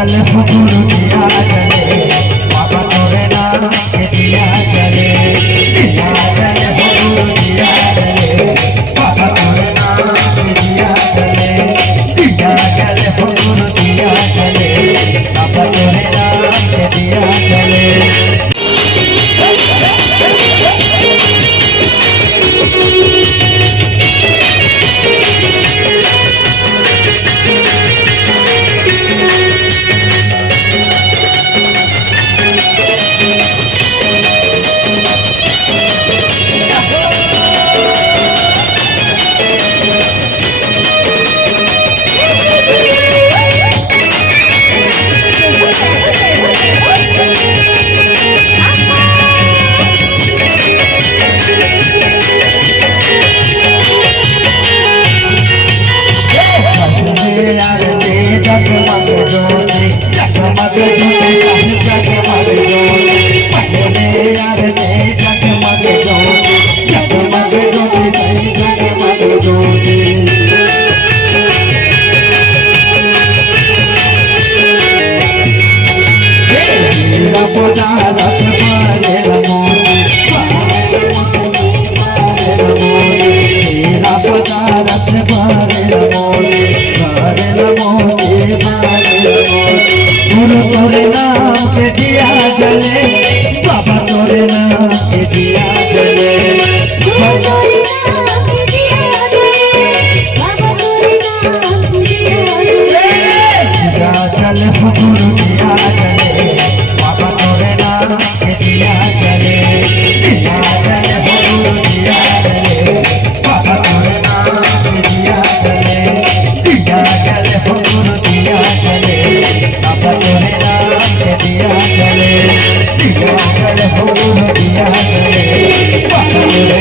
चल फुकुर दिया चले बाबा तोरे नाम के दिया चले दिया चले फुकुर दिया चले बाबा तोरे नाम के दिया चले दिया चले फुकुर दिया चले बाबा तोरे नाम के दिया चले जगमग ज्योति जगमग ज्योति जगमग ज्योति पहले यार दे जगमग ज्योति जगमग ज्योति जगमग ज्योति हीरा पदारथ मारे मोती हीरा पदारथ मारे मोती गुरु तोरे नाम के दिया जले बाबा तोरे नाम के दिया जले गुरु तोरे नाम के दिया जले बाबा तोरे नाम के दिया जले चल गुरु दिया जले बाबा तोरे नाम के दिया जले दिया जले गुरु दिया जले बाबा तोरे नाम के दिया जले दिया जले गुरु दिया जले बाबा तोरे नाम के दिया जले दिया जले गुरु दिया जले बाबा तोरे